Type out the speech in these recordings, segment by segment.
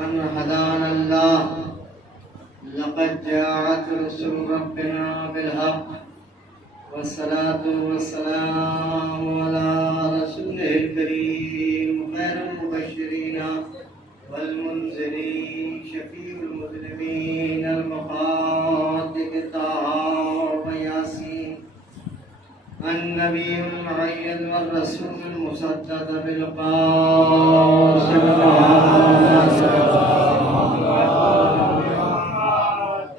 أن هدانا الله. لقد جاءت رسل ربنا بالحق، والصلاة والسلام على رسوله الكريم خير المبشرين والمنذرين شفيع المذنبين المخاطب طه وياسين النبي المؤيد والرسول المصدق بالقاسم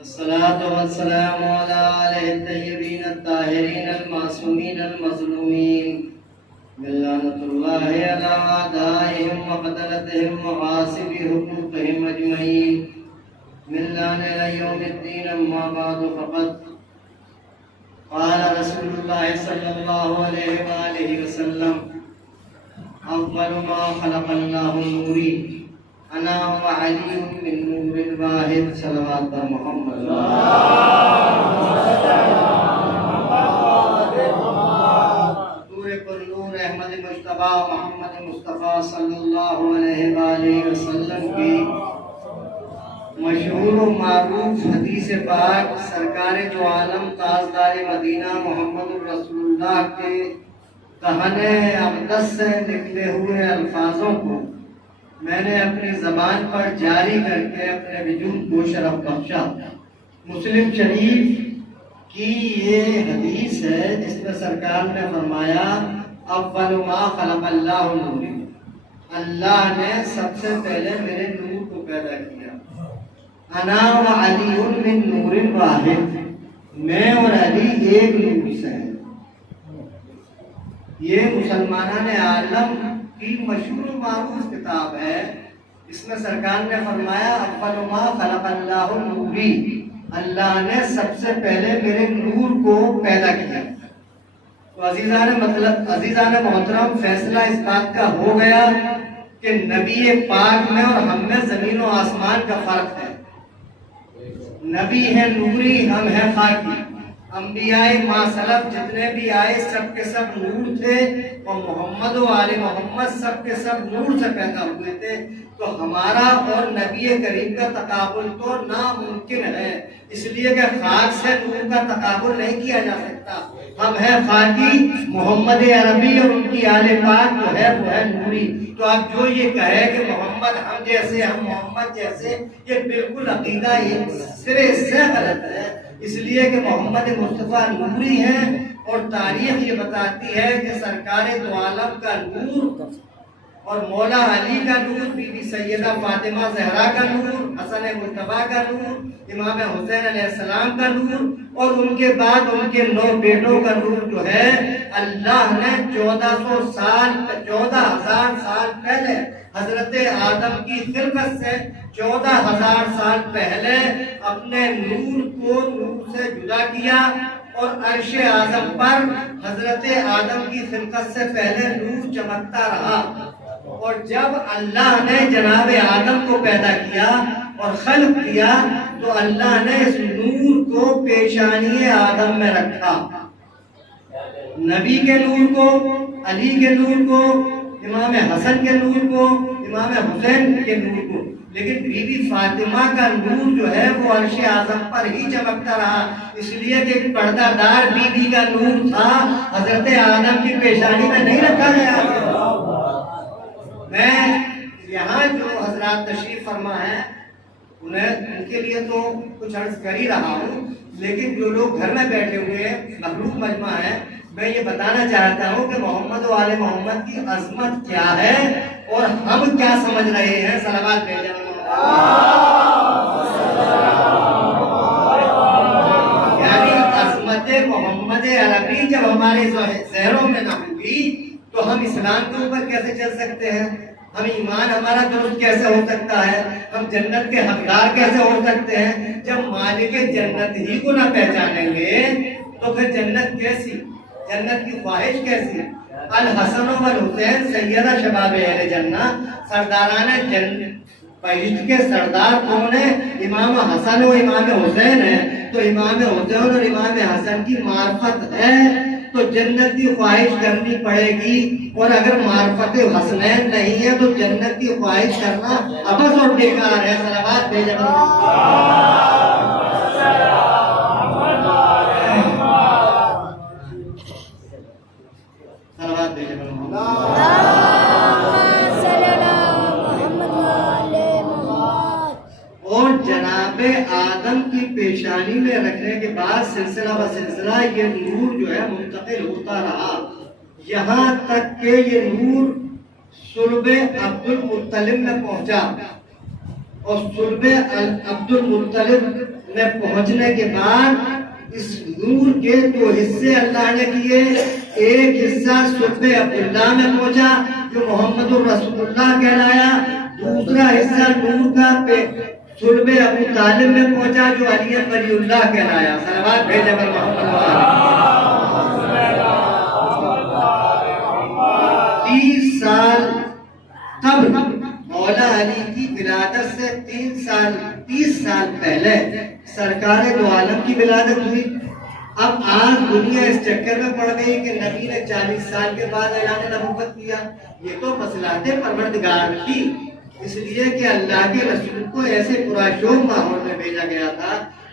الصلاة والسلام على آله الطيبين الطاهرين المعصومين المظلومين من لعنة الله على أعدائهم وقتلتهم وغاصب حقوقهم أجمعين من لعنة إلى يوم الدين. أما بعد فقد قال رسول الله صلى الله عليه وآله وسلم: أول ما خلق الله نوري أنا وعلي من نور الواحد. صلوات محمد. نور پر نور احمد مجتبی محمد مصطفیٰ صلی اللہ علیہ وآلہ وسلم کی مشہور و معروف حدیث پاک سرکار دو عالم تاجدار مدینہ محمد رسول اللہ کے کہنے اقدس سے نکلے ہوئے الفاظوں کو میں نے اپنی زبان پر جاری کر کے اپنے وجود کو شرف بخشا. مسلم شریف کی یہ حدیث ہے جس میں سرکار نے فرمایا: اول ما خلق اللہ نور، اللہ نے سب سے پہلے میرے نور کو پیدا کیا. انا و علی من نور واحد، میں اور علی ایک نور سے ہیں. یہ مسلمانان عالم کی مشہور و معروف کتاب ہے. اس میں سرکار نے فرمایا: اول ما خلق اللہ نوری، اللہ نے سب سے پہلے میرے نور کو پیدا کیا. تو عزیزان محترم، فیصلہ اس بات کا ہو گیا کہ نبی پاک میں اور ہم میں زمین و آسمان کا فرق ہے. نبی ہے نوری، ہم ہے خاکی. انبیاء ما سلف جتنے بھی آئے سب کے سب نور تھے، اور محمد و آل محمد سب کے سب نور سے پیدا ہوئے تھے. تو ہمارا اور نبی کریم کا تقابل تو ناممکن ہے، اس لیے کہ خاک سے نور کا تقابل نہیں کیا جا سکتا. ہم ہے خاکی، محمد عربی اور ان کی آل پاک جو ہے وہ ہے نوری. تو اب جو یہ کہے کہ محمد ہم جیسے، ہم محمد جیسے، یہ بالکل عقیدہ سرے سے غلط ہے. اس لیے کہ محمد مصطفیٰ نوری ہیں، اور تاریخ یہ بتاتی ہے کہ سرکار دو عالم کا نور اور مولا علی کا نور، بی بی سیدہ فاطمہ زہرا کا نور، حسن مجتبیٰ کا نور، امام حسین علیہ السلام کا نور، اور ان کے بعد ان کے 9 بیٹوں کا نور جو ہے اللہ نے 1400 سال 14,000 سال پہلے حضرت آدم کی خلقت سے 14,000 سال پہلے اپنے نور کو نور سے جدا کیا، اور عرش اعظم پر حضرت آدم کی خلقت سے پہلے نور چمکتا رہا. اور جب اللہ نے جناب آدم کو پیدا کیا اور خلق کیا تو اللہ نے اس نور کو پیشانی آدم میں رکھا. نبی کے نور کو، علی کے نور کو، امام حسن کے نور کو، امام حسین کے نور کو. لیکن بی بی فاطمہ کا نور جو ہے وہ عرش اعظم پر ہی چمکتا رہا، اس لیے کہ ایک پردہ دار بی بی کا نور تھا، حضرت آدم کی پیشانی میں نہیں رکھا گیا. میں یہاں جو حضرات تشریف فرما ہیں ان کے لیے تو کچھ عرض کر ہی رہا ہوں، لیکن جو لوگ گھر میں بیٹھے ہوئے ہیں، مخلوق مجمع ہے، میں یہ بتانا چاہتا ہوں کہ محمد و آل محمد کی عظمت کیا ہے اور ہم کیا سمجھ رہے ہیں. صلوات بھیجیں. یعنی عظمت محمد عربی جب ہمارے ذہنوں میں نہ ہوگی تو ہم اسلام کے اوپر کیسے چل سکتے ہیں؟ ہم ایمان ہمارا درست کیسے ہو سکتا ہے؟ ہم جنت کے حقدار کیسے ہو سکتے ہیں؟ جب مالک جنت ہی کو نہ پہچانیں گے تو پھر جنت کیسی، جنت کی خواہش کیسی؟ الحسن والحسین سیدہ شباب اہل جنہ، سرداران جنت بہشت کے سردار کون ہیں؟ امام حسن و امام حسین ہیں. تو امام حسین اور امام حسن کی معرفت ہے تو جنت کی خواہش کرنی پڑے گی، اور اگر معرفت حسنین نہیں ہے تو جنت کی خواہش کرنا عبث اور بیکار ہے۔ صلوات بھیجا صلوات بھیجا اور جناب آدم کی پیشانی میں رکھنے کے بعد سلسلہ و سلسلہ یہ نور جو ہے منتقل ہوتا رہا، یہاں تک کہ یہ نور صلب عبد المطلب میں پہنچا، اور صلب عبد المطلب میں پہنچنے کے بعد اس نور کے دو حصے اللہ نے کیے۔ ایک حصہ صلب عبداللہ میں پہنچا جو محمد الرسول اللہ کہلایا، دوسرا حصہ نور کا صلب ابو طالب میں پہنچا جو علی ولی اللہ کہلایا۔ صلوات بھیجے پر محمد وآلہ۔ 30 سال قبل مولا علی کی ولادت سے 30 سال پہلے سرکار دو عالم کی ولادت ہوئی۔ اب آج دنیا اس چکر میں پڑ گئی کہ نبی نے 40 سال کے بعد اعلان نبوت کیا، یہ تو مصلحت پروردگار تھی، اس لیے کہ اللہ کے رسول کو ایسے پراشور ماحول میں بھیجا گیا تھا،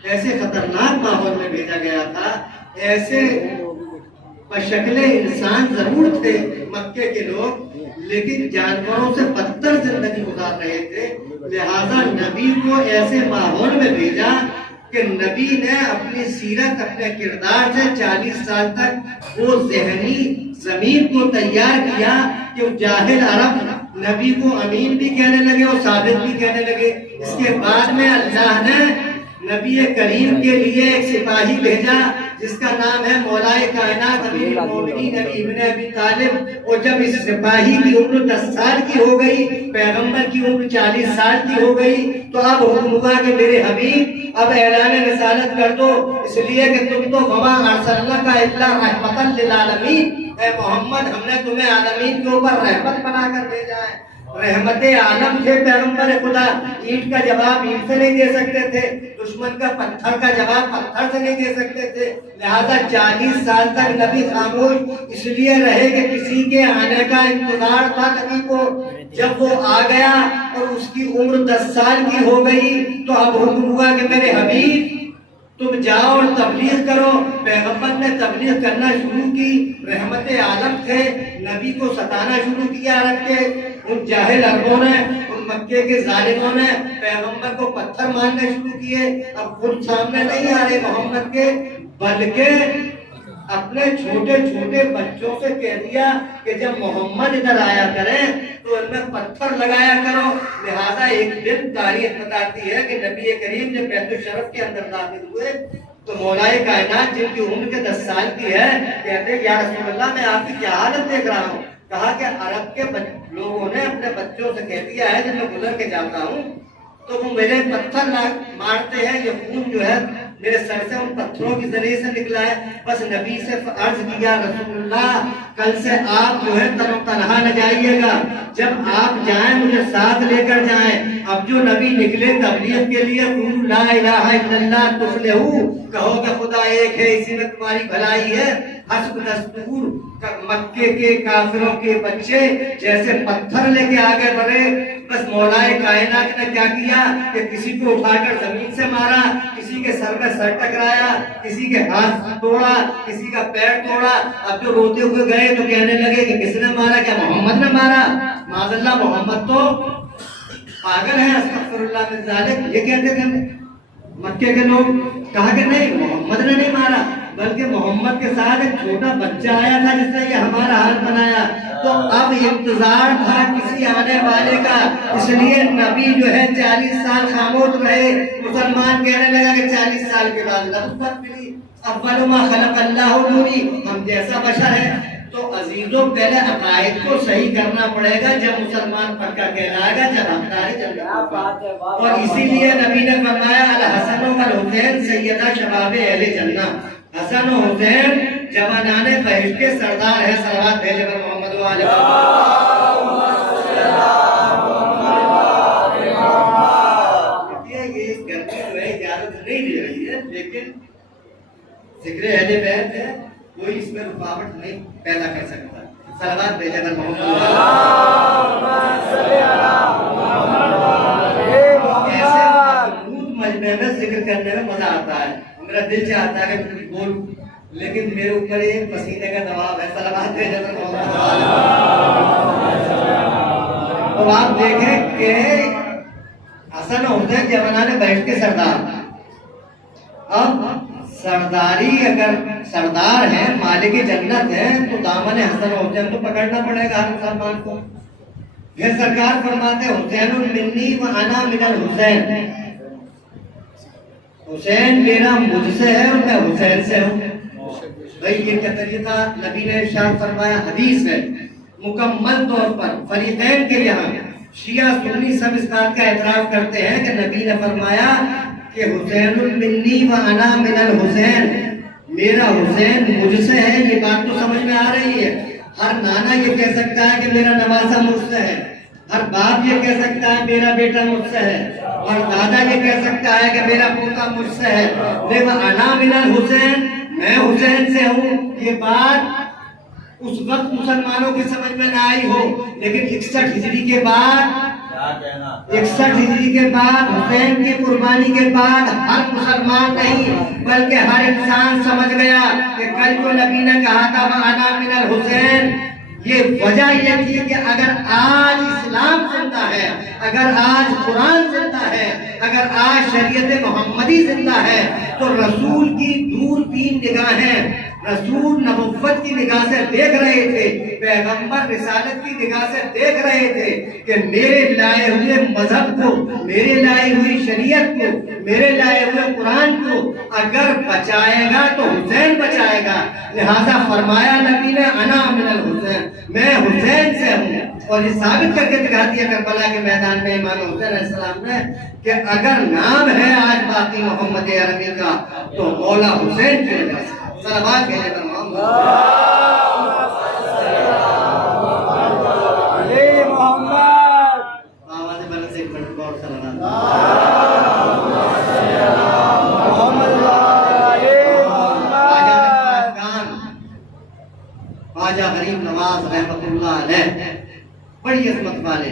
ایسے خطرناک ماحول میں بھیجا گیا تھا، ایسے بشکل انسان ضرور تھے مکے کے لوگ، لیکن جانوروں سے بدتر زندگی گزار رہے تھے، لہذا نبی کو ایسے ماحول میں بھیجا کہ نبی نے اپنی سیرت اپنے کردار سے 40 سال تک وہ ذہنی زمین کو تیار کیا کہ جاہل عرب نبی کو امین بھی کہنے لگے اور ثابت بھی کہنے لگے۔ اس کے بعد میں اللہ نے نبی کریم کے لیے ایک سپاہی بھیجا جس کا نام ہے مولائے کائنات امیر المومنین علی ابن ابی طالب، اور جب اس سپاہی کی عمر 10 سال کی ہو گئی، پیغمبر کی عمر 40 سال کی ہو گئی، تو اب حکم ہوا کہ میرے حبیب اب اعلان رسالت کر دو، اس لیے کہ تم تو وما ارسلناک الا رحمۃ للعالمین، اے محمد ہم نے تمہیں عالمین کے اوپر رحمت بنا کر بھیجا ہے۔ رحمت عالم تھے پیغمبر خدا، اینٹ کا جواب اینٹ سے نہیں دے سکتے تھے، دشمن کا پتھر کا جواب پتھر سے نہیں دے سکتے تھے، لہذا 40 سال تک نبی خاموش اس لیے رہے کہ کسی کے آنے کا انتظار تھا نبی کو۔ جب وہ آ گیا اور اس کی عمر 10 سال کی ہو گئی تو اب حکم ہوا کہ میرے حبیب تم جاؤ اور تبلیغ کرو۔ پیغمبر نے تبلیغ کرنا شروع کی، رحمت عالم تھے، نبی کو ستانا شروع کیا رکھ کے، ان جاہل عربوں نے، ان مکے کے ظالموں نے پیغمبر کو پتھر مارنے شروع کیے۔ اب خود سامنے نہیں آ رہے محمد کے، بلکہ اپنے چھوٹے چھوٹے بچوں سے کہہ دیا کہ جب محمد ادھر آیا کریں تو ان میں پتھر لگایا کرو۔ لہذا ایک دن تاریخ بتاتی ہے کہ نبی کریم جب بیت الشرف کے اندر داخل ہوئے تو مولائے کائنات جن کی عمر کے 10 سال کی ہے کہتے ہیں یا رسول اللہ میں آپ کی کیا حالت دیکھ رہا ہوں؟ کہا کہ عرب کے لوگوں نے اپنے بچوں سے کہہ دیا ہے جب میں گزر کے جاتا ہوں تو وہ میرے پتھر مارتے ہیں، یہ خون جو ہے میرے سر سے ان پتھروں کی ذریعے سے نکلا ہے۔ بس نبی سے عرض کیا رسول اللہ کل سے آپ جو ہے تنہا نہ جائیے گا، جب آپ جائیں مجھے ساتھ لے کر جائیں۔ اب جو نبی نکلے تبلیغ کے لیے قولوا لا الہ الا اللہ تفلحوا، کہو کہ خدا ایک ہے اسی میں تمہاری بھلائی ہے۔ حسب دستور مکے کے کافروں کے بچے جیسے پتھر لے کے آگے بڑھے، بس مولائے کائنات نے کیا کیا کہ کسی کو اٹھا کر زمین سے مارا، کسی کے سر میں سر ٹکرایا، کسی کے ہاتھ توڑا، کسی کا پیر توڑا۔ اب جو روتے ہوئے گئے تو کہنے لگے کہ کس نے مارا؟ کیا محمد نے مارا؟ معاذ اللہ محمد تو پاگل ہے، استغفر اللہ من ذالک، یہ کہتے تھے مکے کے لوگ۔ کہا کہ نہیں محمد نے نہیں مارا، بلکہ محمد کے ساتھ ایک چھوٹا بچہ آیا تھا جس نے یہ ہمارا حال بنایا۔ تو اب انتظار تھا کسی آنے والے کا، اس لیے نبی جو ہے 40 سال خاموش رہے۔ مسلمان کہنے لگا کہ 40 سال کے بعد نبوت ملی، اول ما خلق اللہ نوری، ہم جیسا بشر ہے۔ تو عزیزوں پہلے عقائد کو صحیح کرنا پڑے گا، جب مسلمان پکا کہلائے گا، جب حقداری چل جائے گا۔ اور اسی لیے نبی نے فرمایا الحسن والحسین سیدہ شباب اہل جنہ، حسن و حسین جوانان بہشت کے سردار ہیں۔ صلوات بھیجے پر محمد و آلہ یہ اس گھر میں اجازت نہیں دے رہی ہے، لیکن ذکر اہل بیت ہے، وہ کوئی اس میں رکاوٹ نہیں پیدا کر سکتا. صلوات بھیجا کر محمد ایسے محمود مجمع میں ذکر کرنے میں مزہ آتا ہے. میرا دل چاہتا ہے کہ بول، لیکن میرے اوپر ایک پسینے کا دباؤ ہے. صلوات بھیجا کر محمد. تو آپ دیکھیں کہ حسن حسین جوانان بیٹھ کے سردار، اب سرداری اگر سردار ہیں، مالک جنت ہیں، تو دامن حسن حسین تو پکڑنا پڑے گا ہر مسلمان کو. پھر سرکار فرماتے حسین منی و انا من الحسین، حسین میرا مجھ سے ہے اور میں حسین سے ہوں. بھائی یہ کیا طریقہ نبی نے ارشاد فرمایا حدیث میں مکمل طور پر فریقین کے یہاں شیعہ سنی سب اس بات کا اعتراف کرتے ہیں کہ نبی نے فرمایا کہ حسین منی و انا من الحسین، میرا حسین مجھ سے ہے. یہ بات تو سمجھ میں آ رہی ہے. ہر نانا یہ کہہ سکتا ہے کہ میرا نواسا مجھ سے ہے، ہر باپ یہ کہہ سکتا ہے میرا بیٹا مجھ سے ہے، اور دادا یہ کہہ سکتا ہے کہ میرا پوتا مجھ سے ہے. لیکن انا من الحسین، میں حسین سے ہوں. یہ بات اس وقت مسلمانوں کی سمجھ میں نہ آئی ہو، لیکن 61 ہجری کے بعد 61 ہجری کے بعد حسین کی قربانی کے بعد ہر مسلمان نہیں بلکہ ہر انسان سمجھ گیا کہ کل جو نبی نے کہا تھا وَأَنَا مِنَ الْحُسَيْن، یہ وجہ یہ تھی کہ اگر آج اسلام زندہ ہے، اگر آج قرآن زندہ ہے، اگر آج شریعت محمدی زندہ ہے، تو رسول کی دور بین نگاہیں رسول نبوت کی نگاہ سے دیکھ رہے تھے، پیغمبر رسالت کی نگاہ سے دیکھ رہے تھے کہ میرے لائے ہوئے مذہب کو، میرے لائے ہوئی شریعت کو، میرے لائے ہوئے قرآن کو اگر بچائے گا تو حسین بچائے گا. لہذا فرمایا نبی نے انا من الحسین، میں حسین سے ہوں. اور یہ ثابت کر کے دکھا دیا کربلا کے میدان میں امام حسین علیہ السلام نے کہ اگر نام ہے آج باقی محمد عربی کا تو مولا حسین کی وجہ سے. صلوات بھیجے کر محمد. آواز بلند سے پڑھ اور صلوات. خواجہ غریب نواز رحمۃ اللہ علیہ بڑی عظمت والے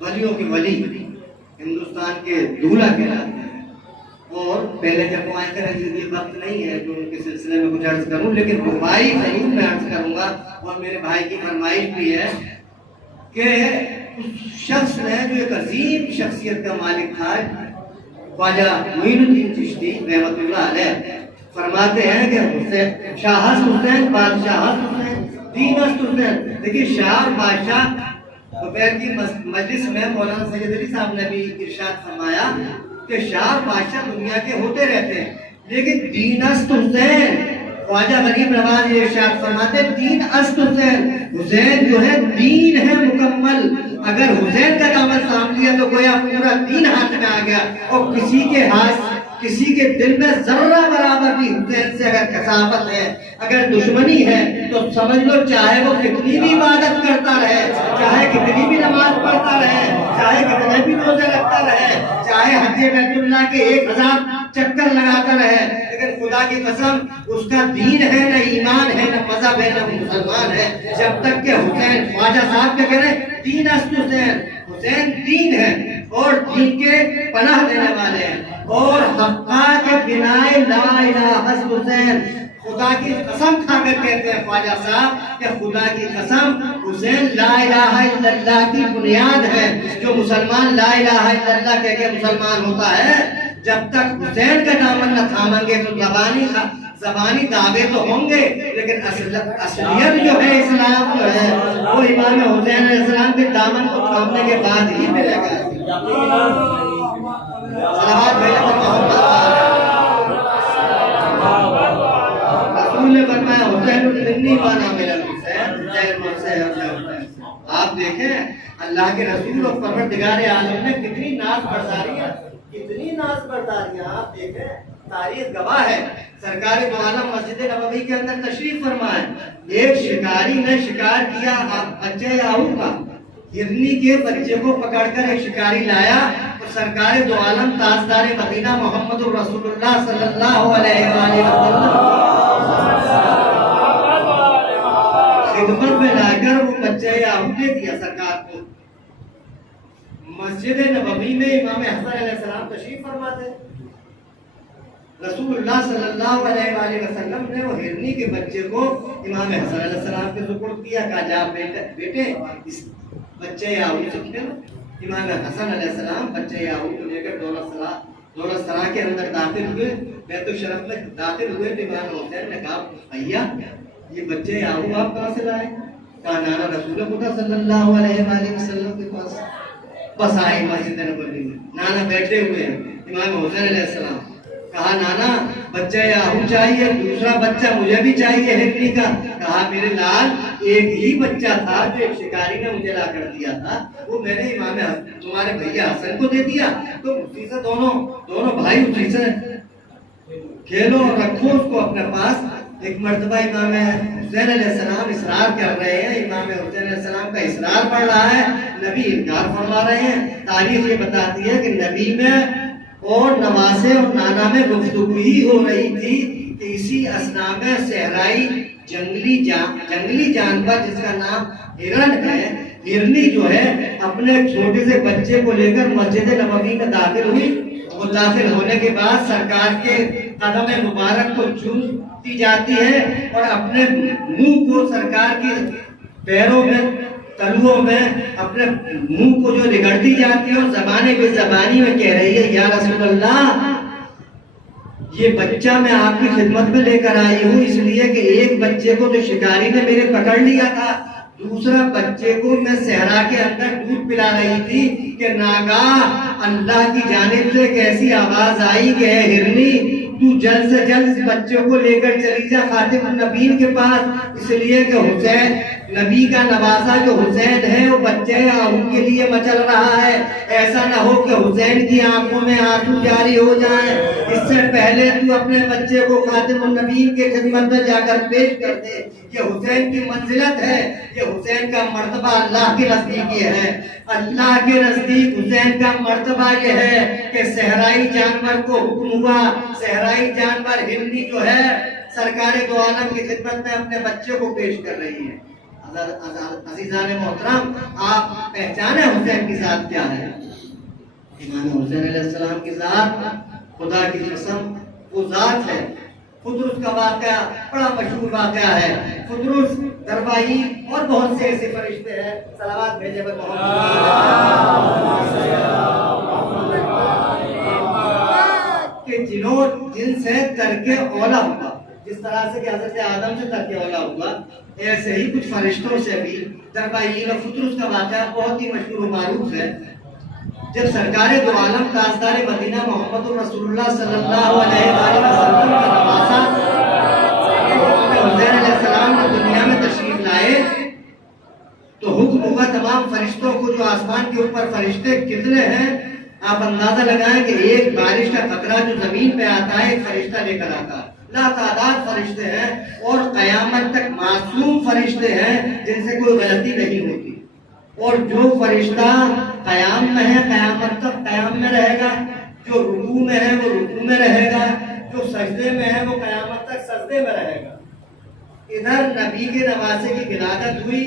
ولیوں کے ولی، ہندوستان کے دولہا کہلاتے ہیں. اور پہلے جب وہ آئے تھے یہ وقت نہیں ہے جو ان کے سلسلے میں کچھ عرض کروں، لیکن ربائی ضرور میں عرض کروں گا. اور میرے بھائی کی فرمائش بھی ہے کہ اس شخص نے جو ایک عظیم شخصیت کا مالک تھا خواجہ معین الدین چشتی رحمۃ اللہ علیہ، فرماتے ہیں کہ حسین شاہ حسین بادشاہ حسین دین حسین. دیکھیے شاہ بادشاہ دوپہر کی مجلس میں مولانا سید علی صاحب نے بھی ارشاد فرمایا کہ شاہ بادشاہ دنیا کے ہوتے رہتے ہیں لیکن دین است حسین. خواجہ غریب نواز یہ ارشاد فرماتے دین است حسین، حسین جو ہے دین ہے مکمل. اگر حسین کا دامن تھام لیا تو گویا پورا دین ہاتھ میں آ گیا. اور کسی کے ہاتھ کسی کے دل میں ذرہ برابر بھی حسین سے اگر کثافت ہے، اگر دشمنی ہے، تو سمجھ لو چاہے وہ کتنی بھی عبادت کرتا رہے، چاہے کتنی بھی نماز پڑھتا رہے، چاہے کتنے بھی روزے رکھتا رہے، چاہے حج بیت اللہ کے 1000 چکر لگاتا رہے، لیکن خدا کی قسم اس کا دین ہے نہ ایمان ہے نہ مذہب ہے نہ مسلمان ہے جب تک کہ حسین خواجہ صاحب کے کہہ رہے دین است حسین. حسین دین ہے اور دین کے پناہ دینے والے ہیں. اور حقا کے بنائے لا الہ الا حسین، خدا کی قسم کھا کر کہتے ہیں خواجہ صاحب کہ خدا کی قسم حسین لا الہ الا اللہ کی بنیاد ہے. جو مسلمان لا الہ الا اللہ کہہ کے مسلمان ہوتا ہے، جب تک حسین کا دامن نہ تھامیں گے تو زبانی دعوے تو ہوں گے، لیکن اصلیت جو ہے اسلام جو ہے وہ امام حسین علیہ السلام کے دامن کو تھامنے کے بعد ہی ملے گا. رسول نے فرمایا حسین منی و انا من الحسین، حسین مجھ سے ہے. آپ دیکھیں اللہ کے رسول اور پروردگار عالم نے کتنی ناز برداریاں، کتنی ناز برداریاں. آپ دیکھیں تاریخ گواہ ہے. سرکار دو عالم مسجد نبوی کے اندر تشریف فرمائے، ایک شکاری نے شکار کیا بچے یاہو کا، ہرنی کے بچے کو پکڑ کر ایک شکاری لایا اور سرکار دو عالم تاجدار مدینہ محمد رسول اللہ صلی اللہ علیہ وآلہ وسلم خدمت میں لا کر وہ بچہ یعقوب دے دیا سرکار کو۔ مسجد نبوی میں امام حسن علیہ السلام تشریف فرماتے، رسول اللہ صلی اللہ علیہ وآلہ وسلم نے وہ ہرنی کے بچے کو امام حسن علیہ السلام کے سپرد کیا، کہا جا بیٹے اس بچے یعقوب سے کھیلو۔ امام حسن علیہ السلام بچے یعقوب کو لے کر دولت سرا کے اندر داخل ہوئے، بیت الشرف میں داخل ہوئے تو امام حسین نے کہا بھیا یہ بچے یعقوب آپ کہاں سے لائے؟ کہا نانا رسول خدا صلی اللہ علیہ وآلہ وسلم کے پاس بس آئے مسجد نبوی میں، نانا بیٹھے ہوئے ہیں امام حسین علیہ السلام۔ کہا نانا بچہ یعقوب چاہیے، دوسرا بچہ مجھے بھی چاہیے ہرنی کا۔ کہا میرے لال ایک ہی بچہ تھا جو ایک شکاری نے مجھے لا کر دیا تھا، وہ میں نے امام تمہارے بھیا حسن کو دے دیا، تو اسی سے دونوں بھائی اسی سے کھیلو اور رکھو اس کو اپنے پاس۔ ایک مرتبہ امام حسین علیہ السلام اصرار کر رہے ہیں، امام حسین علیہ السلام کا اصرار پڑ رہا ہے، نبی انکار فرما رہے ہیں۔ تاریخ یہ بتاتی ہے کہ نبی میں اور نواسے اور نانا میں گفتگو ہی ہو رہی تھی کہ اسی اثناء میں صحرائی جنگلی جانور جس کا نام ہرن ہے، ہرنی جو ہے اپنے چھوٹے سے بچے کو لے کر مسجد نبوی میں داخل ہوئی۔ وہ داخل ہونے کے بعد سرکار کے قدم مبارک کو چومتی جاتی ہے اور اپنے منہ کو سرکار کے پیروں میں تلوؤں میں اپنے منہ کو جو رگڑتی جاتی ہے اور زبانی میں کہہ رہی ہے یا رسول اللہ یہ بچہ میں آپ کی خدمت میں لے کر آئی ہوں اس لیے کہ ایک بچے کو تو شکاری نے میرے پکڑ لیا تھا، دوسرا بچے کو میں صحرا کے اندر دودھ پلا رہی تھی کہ ناگاہ اللہ کی جانب سے ایک ایسی آواز آئی کہ اے ہرنی تو جلد سے جلد اس بچے کو لے کر چلی جا خاتم النبیین کے پاس، اس لیے کہ حسین نبی کا نواسا جو حسین ہے وہ بچے یعقوب کے لیے مچل رہا ہے، ایسا نہ ہو کہ حسین کی آنکھوں میں آنسو جاری ہو جائیں، اس سے پہلے تو اپنے بچے کو خاتم النبیین کے خدمت میں جا کر پیش کر دے۔ یہ حسین کی منزلت ہے، یہ حسین کا مرتبہ اللہ کے نزدیک یہ ہے، اللہ کے نزدیک حسین کا مرتبہ یہ ہے کہ صحرائی جانور کو حکم ہوا، صحرائی جانور ہرنی جو ہے سرکار دو عالم کی خدمت میں اپنے بچے کو پیش کر رہی ہے۔ عزیزان محترم آپ پہچانے حسین کی ذات کیا ہے؟ امام حسین علیہ السلام کی ذات خدا کی قسم وہ ذات ہے۔ خدرس کا واقعہ بڑا مشہور واقعہ ہے، خدرس دربائی اور بہت سے ایسے فرشتے ہیں، صلوات بھیجے پر کہ جن سے ترک اولا ہوا، جس طرح سے کہ حضرت آدم سے ترک اولا ہوا، ایسے ہی کچھ فرشتوں سے بھی دربائیین اور خدرس کا واقعہ بہت ہی مشہور و معروف ہے۔ جب سرکار دو عالم تاجدار مدینہ محمد رسول اللہ صلی اللہ علیہ وآلہ وسلم کا نواسا حسین علیہ السلام نے دنیا میں تشریف لائے تو حکم ہوا تمام فرشتوں کو، جو آسمان کے اوپر فرشتے کتنے ہیں آپ اندازہ لگائیں کہ ایک بارش کا قطرہ جو زمین پہ آتا ہے ایک فرشتہ لے کر آتا ہے، لاتعداد فرشتے ہیں اور قیامت تک معصوم فرشتے ہیں جن سے کوئی غلطی نہیں ہوتی، اور جو فرشتہ قیام میں ہے قیامت تک قیام میں رہے گا، جو رکوع میں ہے وہ رکوع میں رہے گا، جو سجدے میں ہے وہ قیامت تک سجدے میں رہے گا۔ ادھر نبی کے نواسے کی ولادت ہوئی،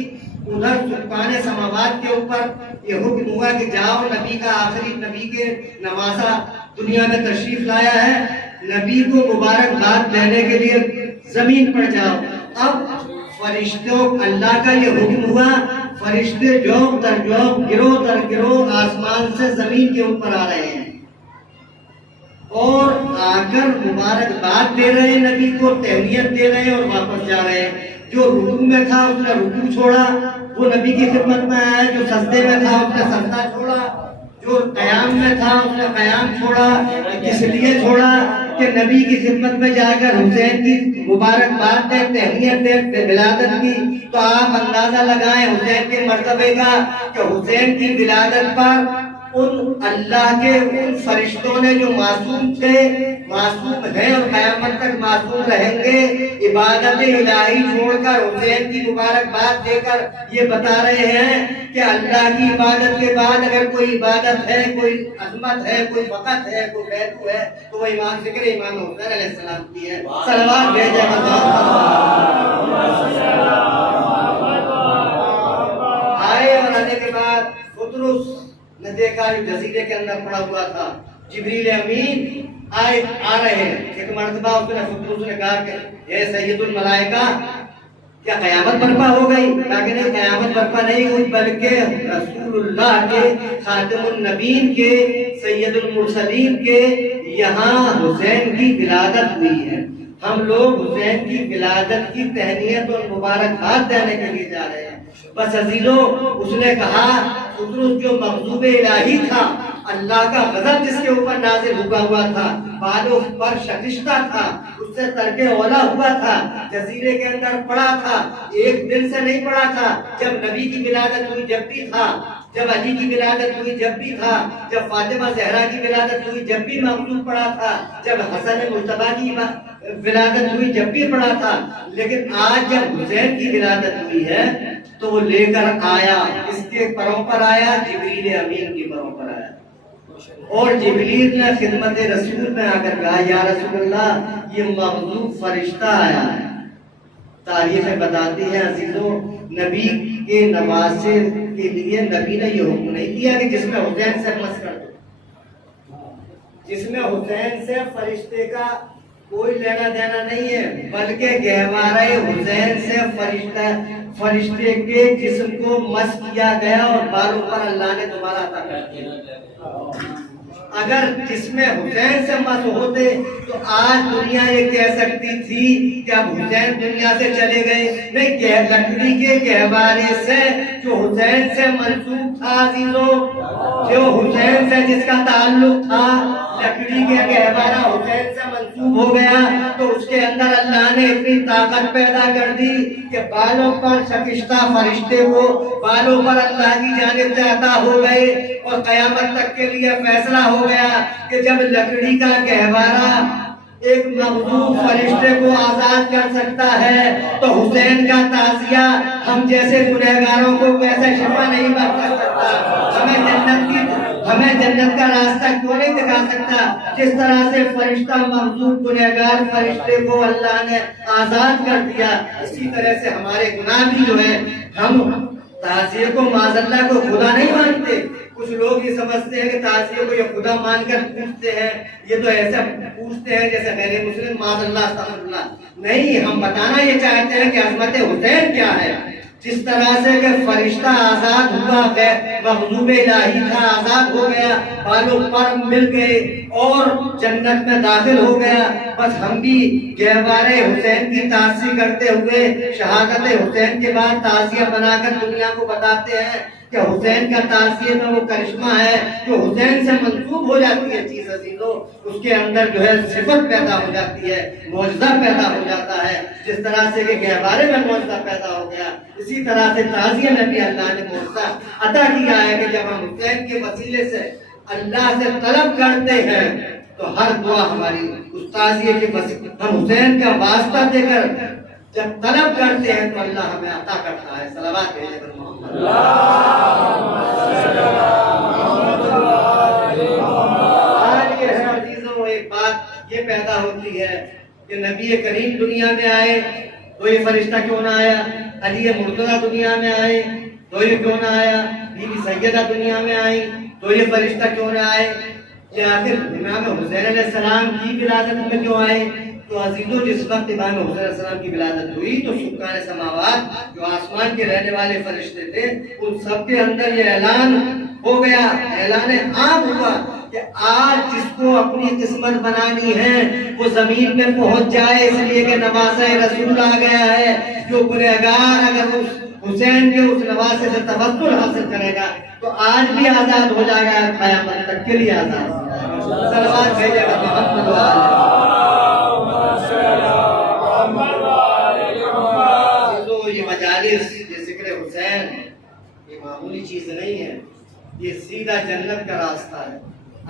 ادھر سلطان سماوات کے اوپر یہ حکم ہوا کہ جاؤ نبی کا آخری نبی کے نواسا دنیا میں تشریف لایا ہے، نبی کو مبارکباد دینے کے لیے زمین پر جاؤ۔ اب فرشتوں اللہ کا یہ حکم ہوا، فرشتے جوق در جوق گروہ در گروہ آسمان سے زمین کے اوپر آ رہے ہیں اور آ کر مبارکباد دے رہے ہیں، نبی کو تہنیت دے رہے ہیں اور واپس جا رہے ہیں۔ جو رکوع میں تھا اس نے رکوع چھوڑا، وہ نبی کی خدمت میں آیا، جو سجدے میں تھا اس نے سجدہ چھوڑا، جو قیام میں تھا اس نے قیام چھوڑا۔ اس لیے چھوڑا کہ نبی کی خدمت میں جا کر حسین کی مبارکباد دے، تہنیت دے ولادت کی۔ تو آپ اندازہ لگائیں حسین کے مرتبے کا کہ حسین کی ولادت پر ان اللہ کے ان فرشتوں نے جو معصوم تھے، معصوم ہیں اور قیامت تک معصوم رہیں گے، عبادت الہی چھوڑ کر حسین کی مبارکباد دے کر یہ بتا رہے ہیں کہ اللہ کی عبادت کے بعد اگر کوئی عبادت ہے، کوئی عظمت ہے، کوئی وقت ہے، کوئی بیت ہے تو وہ امام ذکر امام حسین علیہ السلام کی ہے۔ صلوات بھیجے آئے اور آنے کے بعد پطرس نے دیکھا جو جزیرے کے اندر پڑا ہوا تھا، جبریل امین آ رہے ہیں۔ ایک مرتبہ اس نے پطرس نے کہا کہ اے سید الملائکہ، کیا قیامت برپا ہو گئی؟ کہا کہ نہیں، قیامت برپا نہیں ہوئی، بلکہ رسول اللہ کے، خاتم النبیین کے، سید المرسلین کے یہاں حسین کی ولادت ہوئی ہے۔ ہم لوگ حسین کی ولادت کی تہنیت اور مبارکباد دینے کے لیے جا رہے ہیں۔ بس عزیزو، اس نے کہا پطرس جو مغضوب الہی تھا، اللہ کا غضب جس کے اوپر نازل ہوا تھا، بالوں پر شکستہ تھا، اس سے ترک اولا ہوا تھا، جزیرے کے اندر پڑا تھا، ایک دن سے نہیں پڑا تھا، جب نبی کی ولادت ہوئی جب بھی تھا، جب علی کی ولادت ہوئی جب بھی تھا، جب فاطمہ زہرا کی ولادت ہوئی جب بھی مغلوب پڑا تھا، جب حسن مجتبیٰ کی ولادت ہوئی جب بھی پڑا تھا، لیکن آج جب حسین کی ولادت ہوئی ہے تو وہ لے کر آیا، اس کے پروں پر آیا، جبریل امین کی پروں پر آیا، اور جبریل نے خدمت رسول میں آ کر کہا یا رسول اللہ یہ مغلوب فرشتہ آیا ہے۔ تاریخیں بتاتی ہیں عزیزوں، نبی کے نواسے کے لیے نبی نے یہ حکم نہیں کیا کہ جس میں حسین سے مس کر دو، جس میں حسین سے فرشتے کا کوئی لینا دینا نہیں ہے، بلکہ گہوارہ حسین سے فرشتے کے جسم کو مس کیا گیا اور بالوں پر اللہ نے دوبارہ عطا کر دیا۔ اگر جس میں حسین سے مس ہوتے تو آج دنیا یہ کہہ سکتی تھی کہ اب حسین دنیا سے چلے گئے، نہیں، لکڑی کے گہوارے سے جو حسین سے منسوب تھا عزیزو، جو حسین سے جس کا تعلق تھا، لکڑی کے گہوارہ حسین سے منسوب ہو گیا تو اس کے اندر اللہ نے اتنی طاقت پیدا کر دی کہ بالوں پر شکستہ فرشتے کو بالوں پر اللہ کی جانب سے عطا ہو گئے، اور قیامت تک کے لیے فیصلہ ہو گیا کہ جب لکڑی کا گہوارہ ایک مغلوب فرشتے کو آزاد کر سکتا ہے تو حسین کا تعزیہ ہم جیسے گنہگاروں کو کیسے شفا نہیں کر سکتا، ہمیں جنت کا راستہ کیوں نہیں دکھا سکتا؟ جس طرح سے فرشتہ مغلوب گنہگار فرشتے کو اللہ نے آزاد کر دیا، اسی طرح سے ہمارے گناہ بھی جو ہے، ہم تعزیے کو معاذ اللہ کو خدا نہیں مانتے۔ کچھ لوگ یہ سمجھتے ہیں کہ تعزیے کو یہ خدا مان کر پوچھتے ہیں، یہ تو ایسا پوچھتے ہیں جیسے غیر مسلم، معاذ اللہ استغفر اللہ۔ نہیں، ہم بتانا یہ چاہتے ہیں کہ عظمت حسین کیا ہے۔ جس طرح سے کہ فرشتہ آزاد ہوا، مغضوب الہی تھا، آزاد ہو گیا، بالوں پر مل گئے اور جنت میں داخل ہو گیا، بس ہم بھی گہوارے حسین کی تعزیہ کرتے ہوئے شہادت حسین کے بعد تعزیہ بنا کر دنیا کو بتاتے ہیں کہ حسین کا تعزیے میں وہ کرشمہ ہے جو حسین سے منسوب ہو جاتی ہے چیز عزیزو، اس کے اندر جو ہے صفت پیدا ہو جاتی ہے، معجزہ پیدا ہو جاتا ہے۔ جس طرح سے کہ گہوارے میں معجزہ پیدا ہو گیا، اسی طرح سے تعزیے میں بھی اللہ نے معجزہ عطا کیا ہے کہ جب ہم حسین کے وسیلے سے اللہ سے طلب کرتے ہیں تو ہر دعا ہماری اس تعزیے کے وسیلے، ہم حسین کا واسطہ دے کر جب طلب کرتے ہیں تو اللہ ہمیں عطا کرتا ہے۔ صلوات بھیجے کر محمد آج یہ ہے عزیزوں، ایک بات یہ پیدا ہوتی ہے کہ نبی کریم دنیا میں آئے تو یہ فرشتہ کیوں نہ آیا، علی مرتضیٰ دنیا میں آئے تو یہ کیوں نہ آیا، بی بی سیدہ دنیا میں آئی تو یہ فرشتہ کیوں نہ آئے، یہ آخر امام حسین علیہ السلام کی ولادت میں کیوں آئے؟ تو عزیزو، جس وقت امام حسین علیہ السلام کی ولادت ہوئی تو سکان سماوات جو آسمان کے رہنے والے فرشتے تھے ان سب کے اندر یہ اعلان ہو گیا، اعلان عام ہوا کہ آج جس کو اپنی قسمت بنانی ہے وہ زمین میں پہنچ جائے، اس لیے کہ نواسہ رسول آ گیا ہے۔ جو گنہگار اگر اس حسین کے اس نواسے سے تبدل حاصل کرے گا تو آج بھی آزاد ہو جائے گا، قیامت تک کے لیے آزاد ہو جائے گا۔ صلوات بھیجے گا محمد و آلہ۔ یہ مجالس، یہ ذکر حسین، یہ معمولی چیز نہیں ہے، یہ سیدھا جنت کا راستہ ہے۔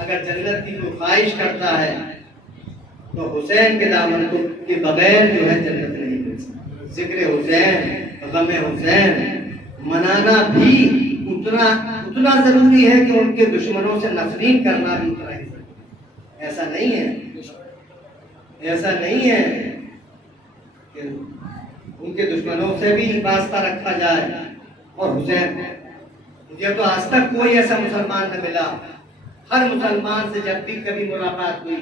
اگر جنت کی کوئی خواہش کرتا ہے تو حسین کے دامن کو کے بغیر جو ہے جنت نہیں مل سکتی۔ ذکر حسین، غم حسین منانا بھی اتنا ضروری ہے کہ ان کے دشمنوں سے نفرین کرنا بھی اتنا ہی ضروری ہے۔ ایسا نہیں ہے کہ ان کے دشمنوں سے بھی واسطہ رکھا جائے اور حسین مجھے تو آج تک کوئی ایسا مسلمان نہ ملا، ہر مسلمان سے جب بھی کبھی ملاقات ہوئی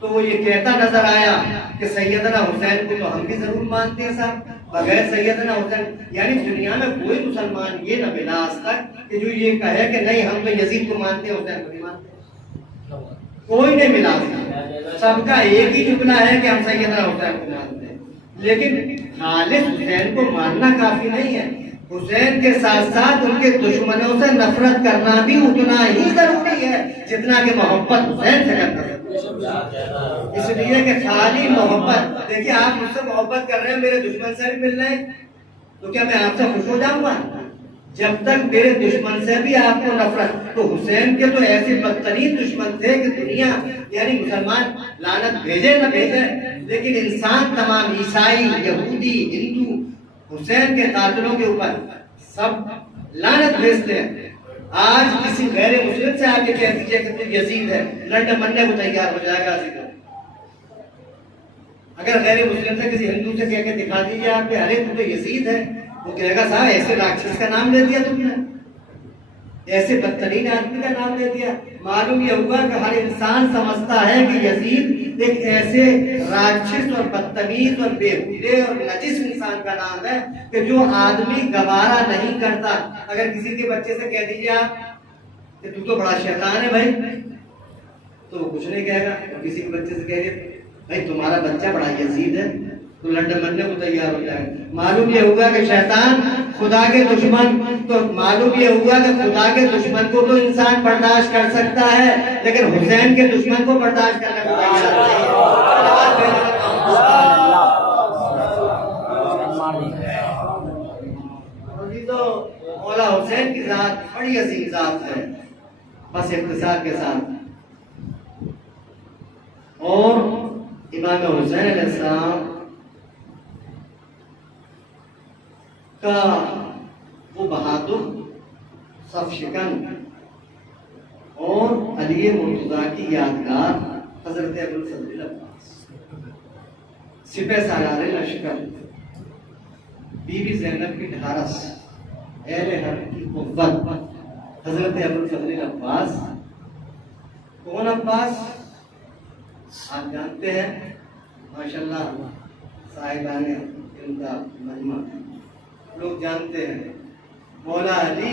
تو وہ یہ کہتا نظر آیا کہ سیدنا حسین کو تو ہم بھی ضرور مانتے ہیں صاحب، بغیر سیدنا حسین، یعنی دنیا میں کوئی مسلمان یہ نہ ملا آج تک کہ جو یہ کہے کہ نہیں ہم تو یزید کو مانتے ہیں حسین کو نہیں مانتے، کوئی نہیں ملا، سب کا ایک ہی جملہ ہے کہ ہم سیدنا حسین کو مانتے ہیں۔ لیکن خالص حسین کو ماننا کافی نہیں ہے، حسین کے ساتھ ساتھ ان کے دشمنوں سے نفرت کرنا بھی اتنا ہی ضروری ہے جتنا کہ محبت حسین سے کرنا ہے۔ اس لیے کہ خالی محبت، دیکھیے آپ مجھ سے محبت کر رہے ہیں، میرے دشمن سے بھی مل رہے ہیں تو کیا میں آپ سے خوش ہو جاؤں گا؟ جب تک میرے دشمن سے بھی آپ کو نفرت، تو حسین کے تو ایسے بدترین دشمن تھے کہ دنیا یعنی مسلمان لعنت بھیجے نہ بھیجے، لیکن انسان تمام، عیسائی، یہودی، ہندو، حسین کے قاتلوں کے اوپر سب لعنت بھیجتے ہیں۔ آج کسی غیر مسلم سے آپ یہ کہہ دیجئے کہ تو یزید ہے، لڑنے مرنے کو تیار ہو جائے گا۔ اگر غیر مسلم سے کسی ہندو سے کہہ کے دکھا دیجئے آپ کہ ارے تو یزید ہے، وہ کہے گا صاحب ایسے راکشس کا نام لے دیا تم نے، ایسے بدترین آدمی کا نام لے دیا۔ معلوم یہ ہوا کہ ہر انسان سمجھتا ہے کہ یزید ایک ایسے راکشس اور بدتمیز اور بےہودے اور نجس انسان کا نام ہے کہ جو آدمی گوارا نہیں کرتا۔ اگر کسی کے بچے سے کہہ دیجیے آپ کہ تو بڑا شیطان ہے بھائی، تو وہ کچھ نہیں کہے گا۔ کسی کے بچے سے کہہ دیے بھائی تمہارا بچہ بڑا یزید ہے، تو لڑنے مرنے کو تیار ہو جائے گا۔ معلوم یہ ہوگا کہ شیطان خدا کے دشمن، تو معلوم یہ ہوا کہ خدا کے دشمن کو تو انسان برداشت کر سکتا ہے لیکن حسین کے دشمن کو برداشت کرنے کو تیار نہیں ہے۔ مولا حسین کی ذات بڑی عظیم ذات ہے۔ بس اختصار کے ساتھ، اور امام حسین علیہ السلام کا وہ بہادر، صف شکن اور علی مرتضیٰ کی یادگار حضرت ابوالفضل عباس، سپہ سالار لشکر، بی بی زینب کی ڈھارس، اہل حرم کی قوت، حضرت ابوالفضل عباس۔ کون عباس؟ آپ جانتے ہیں، ماشاءاللہ صاحبان ان کا مجمع لوگ جانتے ہیں۔ مولا علی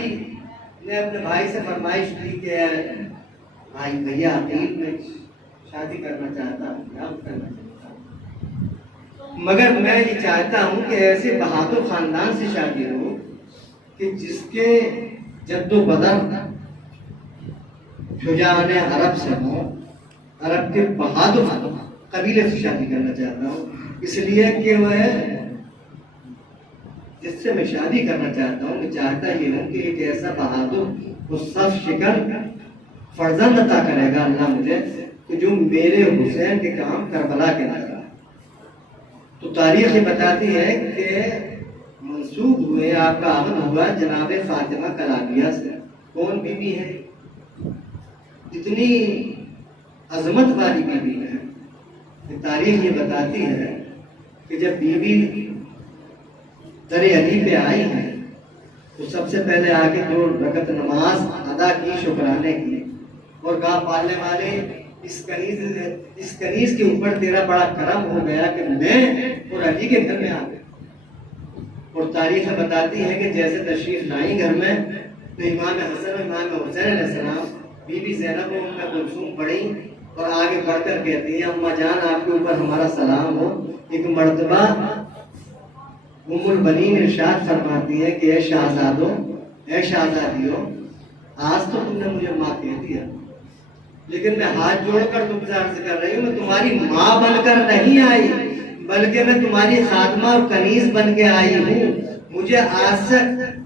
نے اپنے بھائی سے فرمائش کی کہ بھائی بھیا عقیل میں شادی کرنا چاہتا ہوں، کیا کرنا چاہتا ہوں، مگر میں یہ چاہتا ہوں کہ ایسے بہادر خاندان سے شادی ہو کہ جس کے جد و بدر شجاعان عرب سے ہو، عرب کے بہادر قبیلے سے شادی کرنا چاہتا ہوں، اس لیے کہ وہ جس سے میں شادی کرنا چاہتا ہوں، میں چاہتا یہ ہوں کہ ایک ایسا بہادر اس صف شکن فرزند عطا کرے گا اللہ مجھے کہ جو میرے حسین کے کام کربلا کے اندر۔ تو تاریخ یہ بتاتی ہے کہ منسوب ہوئے، آپ کا آمد ہوا جناب فاطمہ کلابیہ سے۔ کون بی بی ہے؟ اتنی عظمت والی بی بی ہے کہ تاریخ یہ بتاتی ہے کہ جب بی بی در علی پہ آئی ہیں تو سب سے پہلے آگے 2 رکعت نماز ادا کی شکرانے کی، اور کہا پالنے والے اس کنیز کے اوپر تیرا بڑا کرم ہو گیا کہ میں اور علی کے گھر میں آ گیا۔ اور تاریخ بتاتی ہے کہ جیسے تشریف لائی گھر میں تو امام حسن اور امام حسین علیہ السلام بی بی زینب ام کلثوم پڑھی اور آگے بڑھ کر کہتی ہیں اماں جان آپ کے اوپر ہمارا سلام ہو۔ ایک مرتبہ ام البنین ارشاد فرماتی ہے کہ اے شہزادوں، اے شہزادیوں، آج تو تم نے مجھے ماں کہہ دیا، لیکن میں ہاتھ جوڑ کر تم سے عرض کر رہی ہوں میں تمہاری ماں بن کر نہیں آئی بلکہ میں تمہاری خادمہ اور کنیز بن کے آئی ہوں۔ مجھے آج سے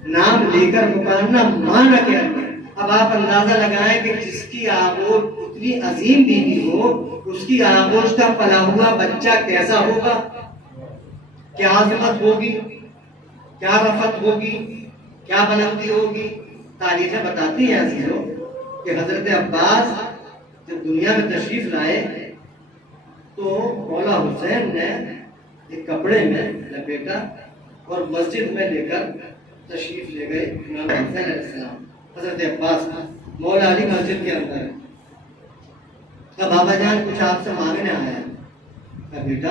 نام لے کر پکارنا ماں نہ کہنا۔ اب آپ اندازہ لگائیں کہ جس کی آغوش اتنی عظیم بیوی ہو، اس کی آغوش کا پلا ہوا بچہ کیسا ہوگا، کیا عظمت ہوگی، کیا رفعت ہوگی، کیا بلندی ہوگی۔ تاریخیں بتاتی ہیں عزیزوں کہ حضرت عباس جب دنیا میں تشریف لائے تو مولا حسین نے ایک کپڑے میں لپیٹا اور مسجد میں لے کر تشریف لے گئے امام حسین علیہ السلام۔ حضرت عباس مولا علی مسجد کے اندر ہے. کہا بابا جان کچھ آپ سے مانگنے آیا ہے. کہا بیٹا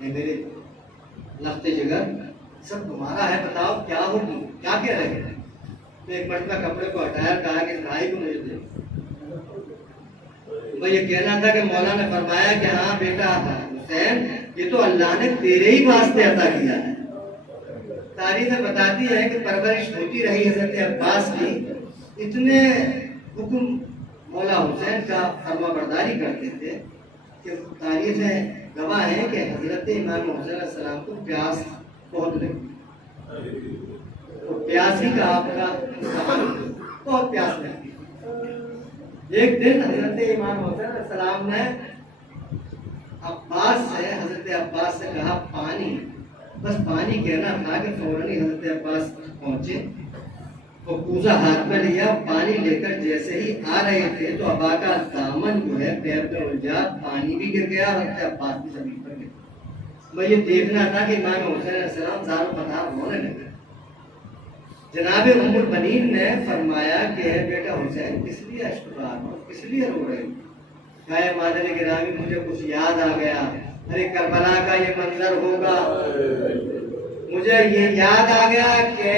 اے میرے لخت جگر سب تمہارا ہے، بتاؤ کیا ہو تم کیا کہہ رہے ہیں. تو ایک مرتبہ کپڑے کو ہٹایا، کہا کہ بھائی کو مجھے دے. میں یہ کہنا تھا کہ مولا نے فرمایا کہ ہاں بیٹا حسین یہ تو اللہ نے تیرے ہی واسطے عطا کیا ہے. تاریخ بتاتی ہے کہ پرورش ہوتی رہی حضرت عباس کی، اتنے حکم مولا حسین کا فرما برداری کرتے تھے کہ تاریخ گواہ ہے کہ حضرت امام حسین علیہ السلام کو پیاس بہت لگی. پیاس ہی کا آپ کا بہت پیاس لگتی. ایک دن حضرت امام حسین علیہ السلام نے حضرت عباس سے کہا پانی، بس پانی کہنا تھا کہ فوراً حضرت عباس پہنچے. وہ کوزہ ہاتھ میں لیا، پانی لے کر جیسے ہی آ رہے تھے تو ابا کا دامن جو ہے پیر پہ الجھا، پانی بھی گر گیا، حضرت عباس بھی زمین پر گر. میں یہ دیکھنا تھا کہ امام حسین علیہ السلام زار و پتھار رونے لگے. جناب ام البنین نے فرمایا کہ بیٹا حسین کس لیے اشکبار ہو، کس لیے رو رہے ہو؟ کہا مادر گرامی مجھے کچھ یاد آ گیا، ارے کربلا کا یہ منظر ہوگا، مجھے یہ یاد آ گیا کہ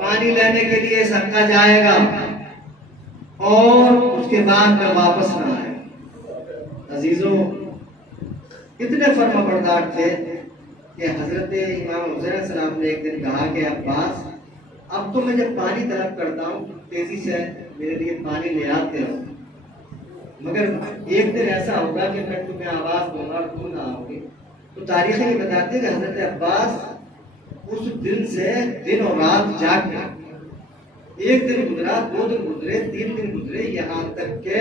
پانی لینے کے لیے سکا جائے گا اور اس کے بعد میں واپس نہ آئے. عزیزوں کتنے فرما بردار تھے کہ حضرت امام حسین علیہ السلام نے ایک دن کہا کہ عباس اب تو میں جب پانی طلب کرتا ہوں تیزی سے میرے لیے پانی لے آتے ہو، مگر ایک دن ایسا ہوگا کہ میں تمہیں آواز دوں گا اور تم نہ آؤ گے. تو تاریخ یہ بتاتے ہیں کہ حضرت عباس اس دن سے دن اور رات جاگ گئے. ایک دن گزرا، 2 دن گزرے، 3 دن گزرے، یہاں تک کہ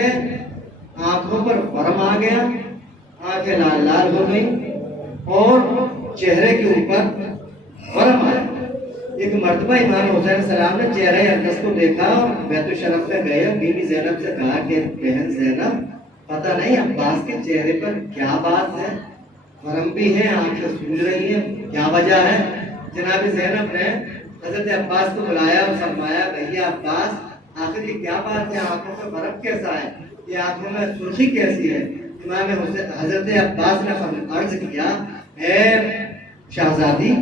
آنکھوں پر ورم آ گیا، آنکھیں لال لال ہو گئی اور چہرے کے اوپر ورم آیا. ایک مرتبہ امام حسین علیہ السلام نے چہرہ اقدس کو دیکھا اور بیت الشرف میں گئے. بیوی زینب سے کہا کہ بہن زینب پتہ نہیں عباس کے چہرے پر کیا بات ہے، ورم بھی ہے، آنکھیں سوج رہی ہیں، کیا وجہ ہے؟ جناب زینب نے حضرت عباس کو بلایا اور فرمایا بھیا عباس آخر یہ کیا بات ہے، آنکھوں میں ورم کیسا ہے، یہ آنکھوں میں سرخی کیسی ہے؟ امام حضرت عباس نے عرض کیا اے شہزادی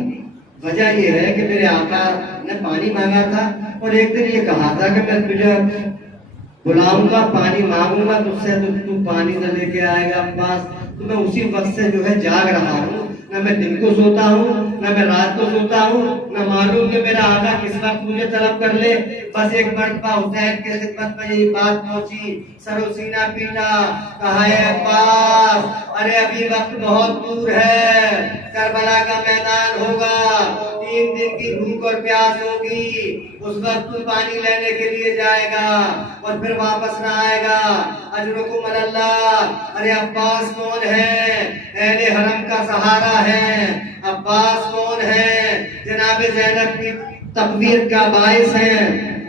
وجہ یہ ہے کہ میرے آقا نے پانی مانگا تھا اور ایک دن یہ کہا تھا کہ میں تجھے بلاؤں گا، پانی مانگوں گا تجھ سے تو تو پانی نہ لے کے آئے گا عباس. تو میں اسی وقت سے جو ہے جاگ رہا ہوں، نہ میں دن کو سوتا ہوں نہ میں رات کو سوتا ہوں، نہ معلوم کہ میرا آقا کس وقت مجھے طلب کر لے. بس ایک مرتبہ حسین کی خدمت میں یہ بات پہنچی، سر و سینہ پیٹا، کہا اے عباس ارے ابھی وقت بہت دور ہے، کربلا کا میدان ہوگا، 3 دن کی بھوک اور پیاس ہوگی، اس وقت تو پانی لینے کے لیے جائے گا اور پھر واپس نہ آئے گا. اجرکم اللہ. ارے عباس کون ہے؟ اہل حرم کا سہارا ہے. عباس کون ہے؟ جناب زینب کی تقدیر کا باعث ہے.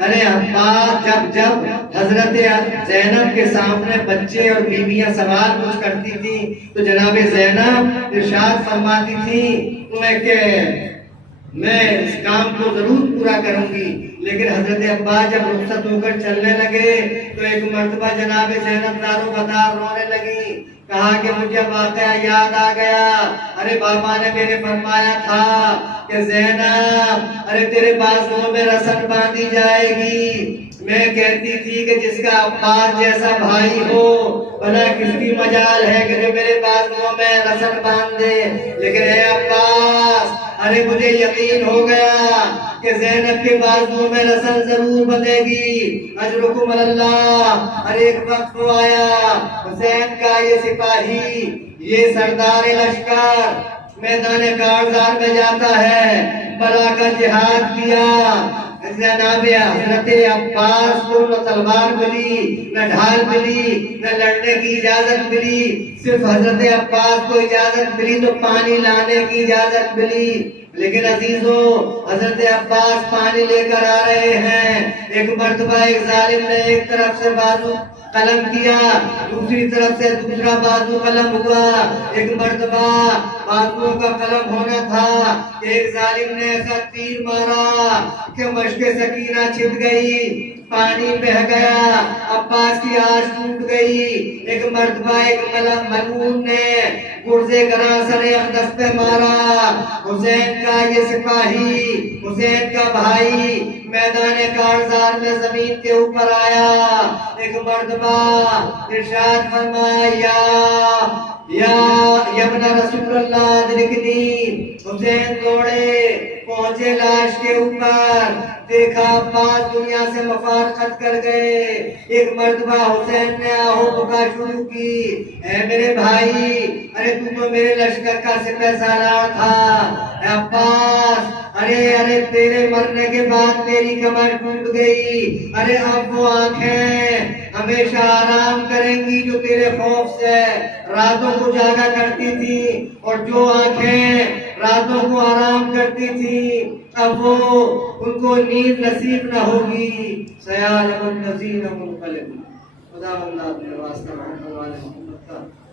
ارے عباس جب حضرت زینب کے سامنے بچے اور بیویاں سوال پوچھ کرتی تھی تو جناب زینب ارشاد فرماتی تھی کہ میں اس کام کو ضرور پورا کروں گی. لیکن حضرت عباس جب رخصت ہو کر چلنے لگے تو ایک مرتبہ جناب زینب دار و بدار رونے لگی. کہا کہ مجھے واقعہ یاد آ گیا، ارے بابا نے میرے فرمایا تھا کہ زینب ارے تیرے بازوؤں میں رسن باندھی جائے گی. میں کہتی تھی کہ جس کا عباس جیسا بھائی ہو بھلا کس کی مجال ہے کہ جو میرے بازوؤں میں رسن باندھ دے. لیکن اے عباس ارے مجھے یقین ہو گیا کہ زینب کے بازوؤں میں رسن ضرور بندھے گی. اجرکم اللہ. ارے ایک وقت کو آیا حسین کا یہ سپاہی، یہ سردار لشکر میدان کارزار میں جاتا ہے، بلا کا جہاد کیا. جناب حضرت عباس کو نہ تلوار ملی، نہ ڈھال ملی، نہ لڑنے کی اجازت ملی، صرف حضرت عباس کو اجازت ملی تو پانی لانے کی اجازت ملی. لیکن عزیزوں حضرت عباس پانی لے کر آ رہے ہیں، ایک مرتبہ ایک ظالم نے ایک طرف سے بازو قلم کیا، دوسری طرف سے دوسرا بازو قلم ہوا، ایک مرتبہ بازو کا قلم ہونا تھا، ایک ظالم نے ایسا تیر مارا کہ مشک سکینہ چھپ گئی، پانی بہہ گیا، عباس کی آنکھ ٹوٹ گئی۔ ایک مرتبہ ایک ملعون نے گرزے گراں سر اقدس پہ مارا، حسین کا یہ سپاہی، حسین کا بھائی میدان کارزار میں زمین کے اوپر آیا۔ ایک مرتبہ ارشاد فرمایا یا ابن رسول اللہ ادرکنی، حسین دوڑے پہنچے لاش کے اوپر، دیکھا عباس دنیا سے مفارقت کر گئے۔ ایک مرتبہ حسین نے آہو بکا شروع کی، اے میرے بھائی، ارے تو میرے لشکر کا سپہ سالار تھا، اے عباس، ارے تیرے مرنے کے بعد میری کمر ٹوٹ گئی، ارے اب وہ آنکھیں ہمیشہ آرام کریں گی جو تیرے خوف سے راتوں کو جاگا کرتی تھی، اور جو آنکھیں راتوں کو آرام کرتی تھی اب وہ ان کو نیند نصیب نہ ہوگی۔ سیعلم الذین منقلبون۔ خدا بندہ اپنے واسطہ محمد